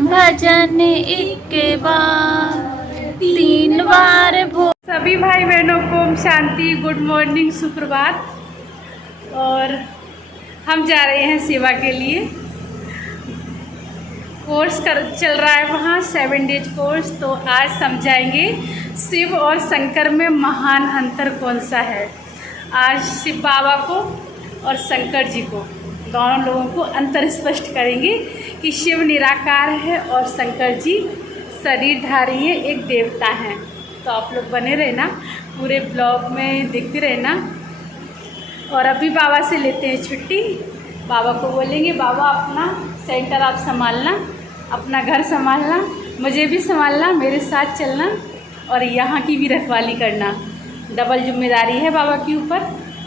भजन एक बार 3 बार सभी भाई बहनों को ओम शांति, गुड मॉर्निंग, सुप्रभात। और हम जा रहे हैं सेवा के लिए। कोर्स चल रहा है वहाँ 7 डेज कोर्स। तो आज समझाएंगे शिव और शंकर में महान अंतर कौन सा है। आज शिव बाबा को और शंकर जी को, दोनों लोगों को अंतर स्पष्ट करेंगे कि शिव निराकार है और शंकर जी शरीरधारी है, एक देवता हैं। तो आप लोग बने रहना, पूरे ब्लॉग में देखते रहना। और अभी बाबा से लेते हैं छुट्टी। बाबा को बोलेंगे बाबा अपना सेंटर आप संभालना, अपना घर संभालना, मुझे भी संभालना, मेरे साथ चलना और यहाँ की भी रखवाली करना। डबल जिम्मेदारी है बाबा के ऊपर।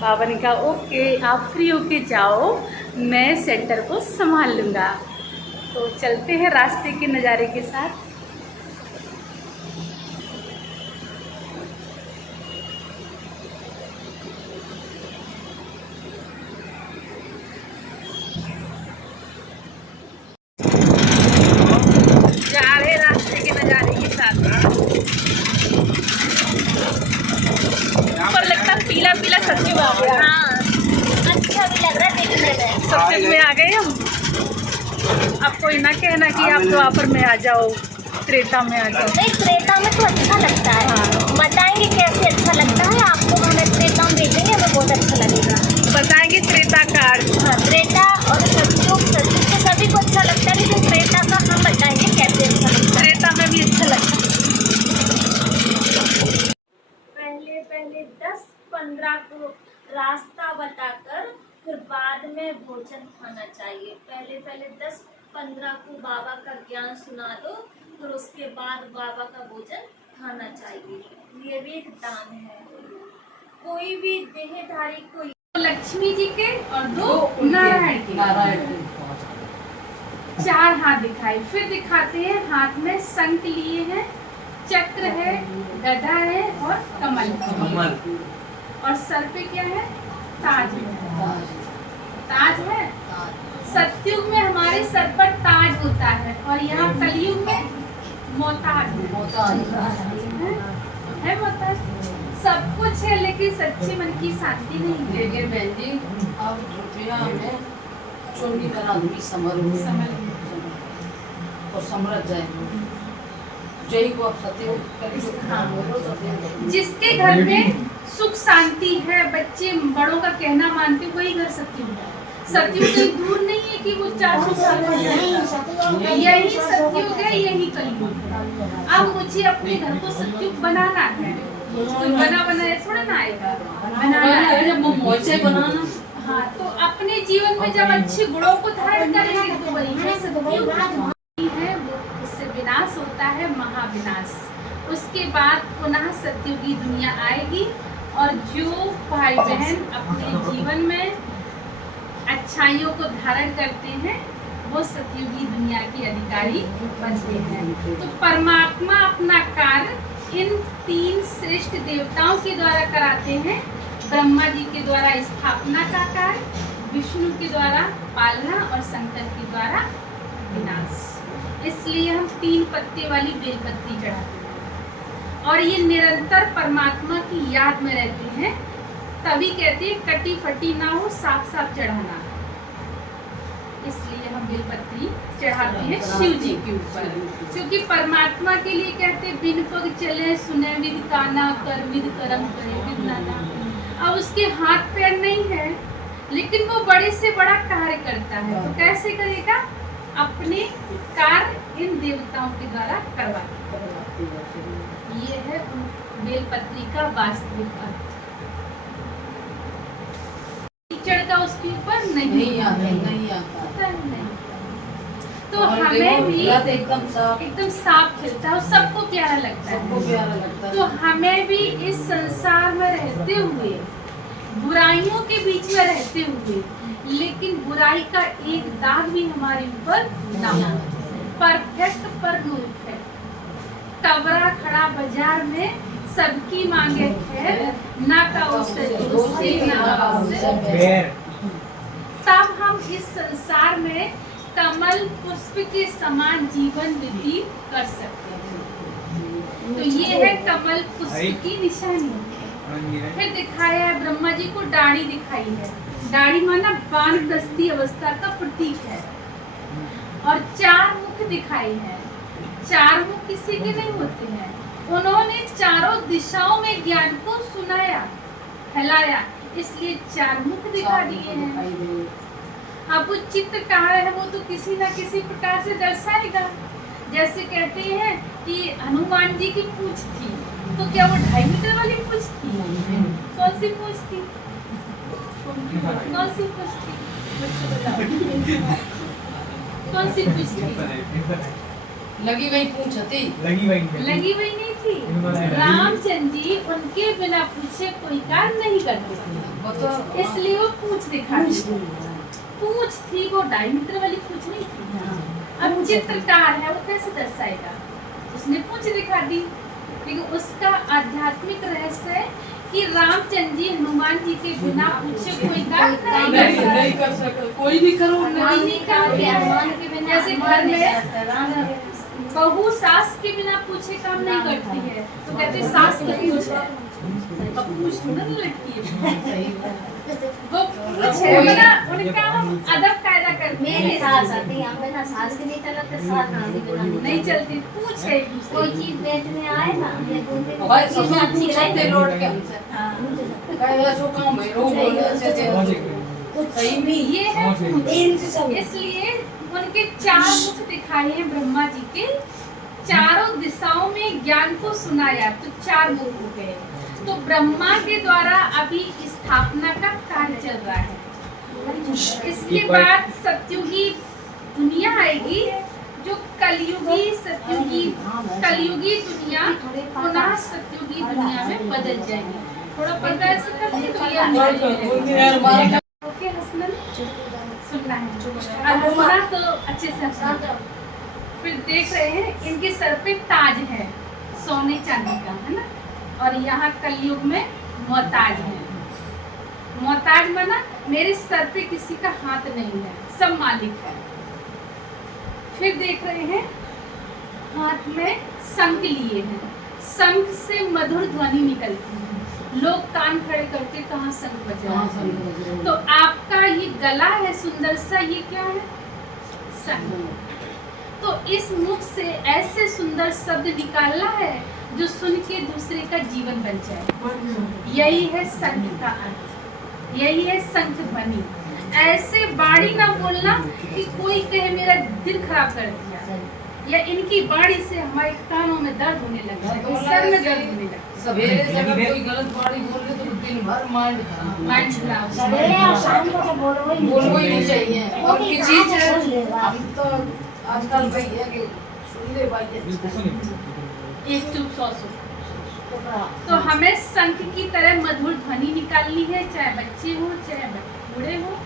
बाबा ने कहा ओके आप फ्री होके जाओ, मैं सेंटर को संभाल लूँगा। तो चलते हैं रास्ते के नज़ारे के साथ। जा रहे रास्ते के नज़ारे के साथ। ऊपर लगता है पीला पीला सब्जी आ गया। हाँ, अच्छा भी लग रहा है देखने में। सब्जी में आ गए हम। अब कोई ना कहना कि आप द्वापर में आ जाओ, त्रेता में आ जाओ। नहीं, त्रेता में तो अच्छा लगता है। हाँ। बताएंगे कैसे अच्छा लगता है आपको। हमें त्रेता में भेजेंगे, हमें बहुत अच्छा लगेगा। बताएंगे त्रेता का अर्थ। हाँ, त्रेता और सतयुग तो सभी को अच्छा लगता है, लेकिन त्रेता का हम बताएंगे कैसे अच्छा लगता है। त्रेता में भी अच्छा लगता है। पहले पहले 10-15 को रास्ता बताकर फिर बाद में भोजन खाना चाहिए। पहले पहले 10-15 को बाबा का ज्ञान सुना दो, फिर उसके बाद बाबा का भोजन खाना चाहिए। ये भी एक दान है। कोई भी देहधारी कोई लक्ष्मी जी के और 2 नारायण के 4 हाथ दिखाए। फिर दिखाते हैं हाथ में शंख लिए हैं, चक्र है, गदा है और कमल। और सर पे क्या है? ताज है। ताज है। सतयुग में हमारे सर पर ताज होता है और यहाँ कलयुग में मोताज है। मोताज सब कुछ है, लेकिन सच्ची मन की शांति नहीं है। लेकिन बहन जी अब रुपया में चोरी कर आदमी समझ और समझ जाए। जय को आप सत्य जिसके घर में सुख शांति है, बच्चे बड़ों का कहना मानते, वही घर सतयुग है। सतयुग कहीं दूर नहीं है कि वो 400 साल हो जाएगा। यही सतयुग है, यही कलयुग है। अब मुझे अपने घर को सतयुग बनाना है। कोई बना बनाया थोड़ा ना आएगा, बनाना है। हाँ, तो अपने जीवन में जब अच्छे गुणों को धारण करेंगे तो वही है सतयुग है। वो उससे विनाश होता है, महाविनाश। उसके बाद पुनः सतयुगी दुनिया आएगी और जो भाई बहन अपने जीवन में अच्छाइयों को धारण करते हैं वो सतयुगी दुनिया के अधिकारी बनते हैं। तो परमात्मा अपना कार्य इन 3 श्रेष्ठ देवताओं के द्वारा कराते हैं। ब्रह्मा जी के द्वारा स्थापना का कार्य, विष्णु के द्वारा पालना और शंकर के द्वारा विनाश। इसलिए हम 3 पत्ते वाली बेलपत्री चढ़ाते हैं और ये निरंतर परमात्मा की याद में रहते हैं। तभी कहते हैं कटी फटी ना हो, साफ साफ चढ़ाना। इसलिए हम बेलपत्री चढ़ाते हैं शिव जी के ऊपर, क्योंकि परमात्मा के लिए कहते बिन पग चले सुने विद काना, कर विद करम करे विद नाना। अब उसके हाथ पैर नहीं है, लेकिन वो बड़े से बड़ा कार्य करता है। तो कैसे करेगा? अपने कार्य इन देवताओं के द्वारा करवाता है। ये है बेलपत्री का वास्तविक अर्थ। कीचड़ का उसके ऊपर नहीं आता नहीं। तो हमें भी एकदम साफ खिलता है और सबको प्यारा लगता है। तो हमें भी इस संसार में रहते हुए, बुराइयों के बीच में रहते हुए, लेकिन बुराई का एक दाग भी हमारे ऊपर ना हो। परफेक्ट पर परफेक्ट। कबरा खड़ा बाजार में सबकी मांगे खैर, ना का उससे तब हम इस संसार में कमल पुष्प के समान जीवन व्यतीत कर सकते हैं। तो ये है कमल पुष्प की निशानी। फिर दिखाया है ब्रह्मा जी को दाढ़ी दिखाई है। दाढ़ी माना वानप्रस्थी अवस्था का प्रतीक है। और 4 मुख दिखाई है। 4 मुख किसी के नहीं होते हैं। उन्होंने चारों दिशाओं में ज्ञान को सुनाया, फैलाया, इसलिए 4 मुख दिखा दिए हैं। अब वो चित्रकार है, वो तो किसी ना किसी प्रकार से दर्शाएगा। जैसे कहते हैं कि हनुमान जी की पूंछ थी, तो क्या वो 2.5 मीटर वाली पूंछ थी? कौन सी पूंछ थी? कौन सी पूंछ थी? बच्चों बताओ। कौन सी पूंछ थी? लगी वही पूछ थी। लगी वही नहीं थी। रामचंद्र जी उनके बिना पूछे कोई काम नहीं करते थे, इसलिए वो पूंछ दिखा दी। पूंछ थी, वो 2.5 मीटर वाली पूंछ नहीं थी। अब चित्रकार है, वो कैसे दर्शाएगा? उसने पूंछ दिखा दी, लेकिन उसका आध्यात्मिक रहस्य है कि रामचंद्र जी हनुमान जी के बिना पूछे कोई काम नहीं कर सकते। कोई भी करो नहीं कर। जैसे घर में बहू सास के बिना पूछे काम नहीं करती है, तो कहते सास की पूछ है, अब पूछ थोड़ा ना लटकी है। वो पूछ है, मतलब उनका हम अदब कायदा करते हैं। मेरे सास आती हैं, बिना सास के नहीं चलते, सास आती बिना नहीं चलती। पूछ है एक दूसरे कोई की। चीज बेचने आए ना, ये दूसरे को भाई चीज सब अच्छी पूछते रहे। लौट के हमसे। कहे ऐसो काम है, रोज बोल ऐसे सही में ये है पूछ। इसलिए उनके 4 मुख दिखाए हैं ब्रह्मा जी के। चारों दिशाओं में ज्ञान को सुनाया, तो 4 मुख हो गए। तो ब्रह्मा के द्वारा अभी स्थापना का कार्य चल रहा है। इसके बाद सतयुगी दुनिया आएगी, जो कलयुगी कलयुगी दुनिया पुनः सतयुगी दुनिया में बदल जाएगी। थोड़ा पर्दा ऐसे करके तो ये ओके हसनन सुनना है। अब सुना तो अच्छे से सुना। फिर देख रहे हैं इनके सर पे ताज है, सोने चांदी का, है ना। और यहाँ कलयुग में मोहताज है। मोहताज माना मेरे सर पे किसी का हाथ नहीं है, सब मालिक है। फिर देख रहे हैं हाथ में शंख लिए हैं। शंख से मधुर ध्वनि निकलती है। लोग कान खड़े करके कहाँ शंख बजा रहा है। तो आपका ये गला है सुंदर सा, ये क्या है? शंख। तो इस मुख से ऐसे सुंदर शब्द निकालना है जो सुन के दूसरे का जीवन बन जाए। यही है शंख का अर्थ, यही है शंख ध्वनि। ऐसे बाणी ना बोलना कि कोई कहे मेरा दिल खराब कर दिया, या इनकी बाणी से हमारे कानों में दर्द होने लगा, सर में दर्द होने लगा। सवेरे से अगर कोई गलत बाड़ी बोल रहे तो दिन भर माइंड खराब। सवेरे और शाम को तो बोलना ही नहीं चाहिए। और की चीज है, हम तो आजकल भाई है कि सुन ले भाई एक चुप 100 तो हमें शंख की तरह मधुर ध्वनि निकालनी है, चाहे बच्चे हो चाहे बूढ़े हो,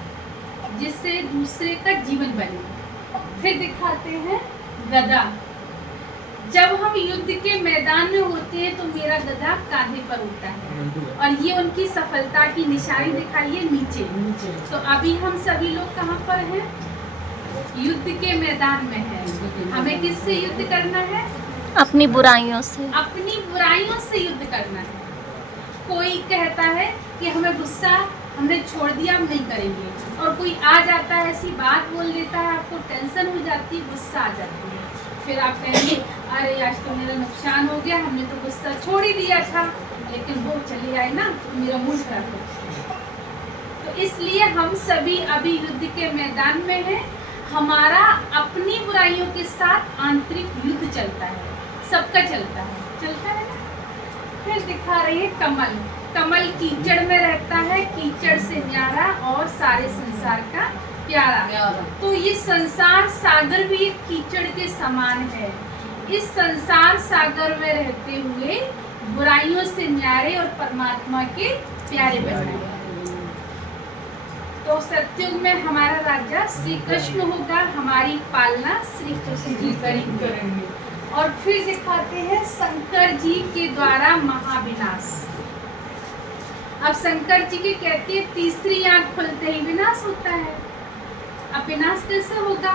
जिससे दूसरे का जीवन बने। फिर दिखाते हैं गदा। जब हम युद्ध के मैदान में होते हैं तो मेरा गदा कांधे पर होता है, और ये उनकी सफलता की निशानी दिखाई है नीचे। तो अभी हम सभी लोग कहाँ पर हैं? युद्ध के मैदान में है। हमें किससे युद्ध करना है? अपनी बुराइयों से। अपनी बुराइयों से युद्ध करना है। कोई कहता है कि हमें गुस्सा हमने छोड़ दिया, हम नहीं करेंगे, और कोई आ जाता है ऐसी बात बोल देता है, आपको टेंशन हो जाती है, गुस्सा आ जाती है। फिर आप कहेंगे अरे आज तो मेरा नुकसान हो गया, हमने तो गुस्सा छोड़ ही दिया था, लेकिन वो चले आए ना तो मेरा मूड खराब हो गया। तो इसलिए हम सभी अभी युद्ध के मैदान में हैं। हमारा अपनी बुराइयों के साथ आंतरिक युद्ध चलता है, सबका चलता है ना। फिर दिखा रही है कमल। कमल कीचड़ में रहता है, कीचड़ से न्यारा और सारे संसार का प्यारा। तो ये संसार सागर भी एक कीचड़ के समान है। इस संसार सागर में रहते हुए बुराइयों से न्यारे और परमात्मा के प्यारे बनना है। तो सतयुग में हमारा राजा श्री कृष्ण होगा, हमारी पालना श्री कृष्ण जी करेंगे। और फिर दिखाते हैं शंकर जी के द्वारा महाविनाश। अब शंकर जी के कहते हैं तीसरी आंख खुलते ही विनाश होता है। अब विनाश कैसे होगा?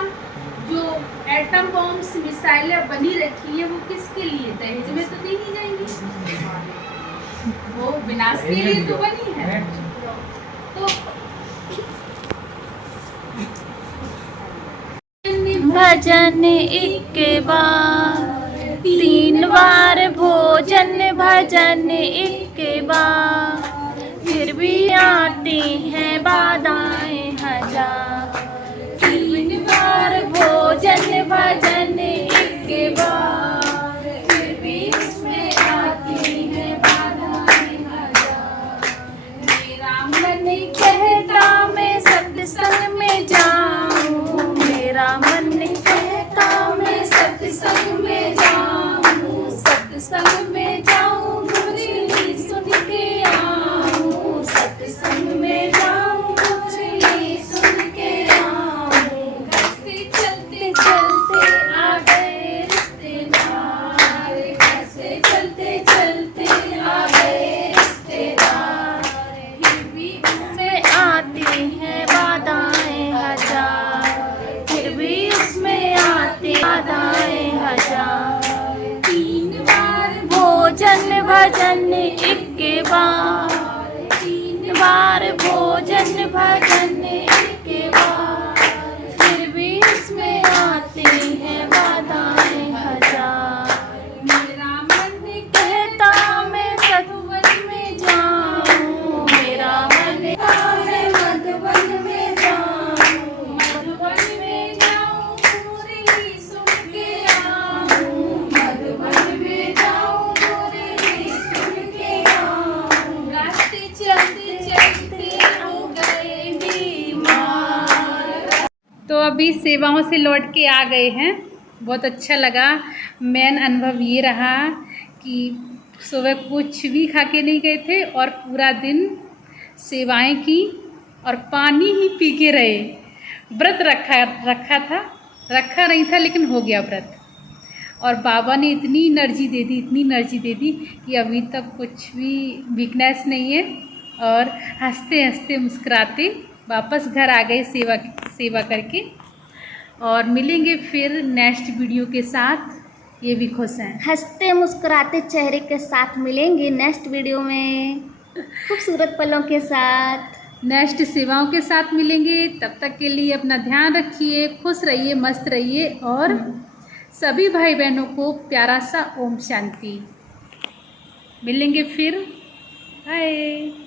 जो एटम बॉम्ब्स मिसाइलें बनी रखी है वो किसके लिए? दहेज में तो दी नहीं जाएंगी, वो विनाश के लिए तो बनी है। तो भजन एक बार 3 बार भोजन, भजन एक बार फिर भी आती हैं बाधाएं हजार। 3 बार भोजन, भजन एक बार फिर भी उसमें आती हैं बाधाएं हजार। मेरा मन कहता मैं सत्संग में जाऊं, मेरा मन कहता मैं सत्संग में जाऊं, सत्संग में जाऊं मुरली सुन के आऊं, सत्संग में जाऊं मुरली सुन के आऊं। घर से चलते चलते आ गए रिश्तेदार, घर से चलते चलते आ गए रिश्तेदार, फिर भी उसमें आती हैं बाधाएं हजार, फिर भी उसमें आती बाधाएं हजार। 3 बार भोजन, भजन एक बार, 3 बार भोजन, भजन एक बार फिर भी उसमें आती हैं बाधाएं हजार। मेरा मन कहता मैं सत्संग में जाऊं, मेरा मन कहता मैं मधुबन में जाऊं, मधुबन में जाऊं मुरली सुन के आऊं, मधुबन में जाऊं मुरली सुन के आऊं। रास्ते चलते चलते हो गए बीमार। तो अभी सेवाओं से लौट के आ गए हैं, बहुत अच्छा लगा। मेन अनुभव ये रहा कि सुबह कुछ भी खा के नहीं गए थे और पूरा दिन सेवाएं की और पानी ही पी के रहे। व्रत रखा नहीं था लेकिन हो गया व्रत। और बाबा ने इतनी एनर्जी दे दी, इतनी एनर्जी दे दी कि अभी तक कुछ भी वीकनेस नहीं है और हंसते हंसते मुस्कुराते वापस घर आ गए सेवा करके। और मिलेंगे फिर नेक्स्ट वीडियो के साथ, ये भी खुश हैं। हंसते मुस्कुराते चेहरे के साथ मिलेंगे नेक्स्ट वीडियो में, खूबसूरत पलों के साथ, नेक्स्ट सेवाओं के साथ मिलेंगे। तब तक के लिए अपना ध्यान रखिए, खुश रहिए, मस्त रहिए और सभी भाई बहनों को प्यारा सा ओम शांति। मिलेंगे फिर, बाय।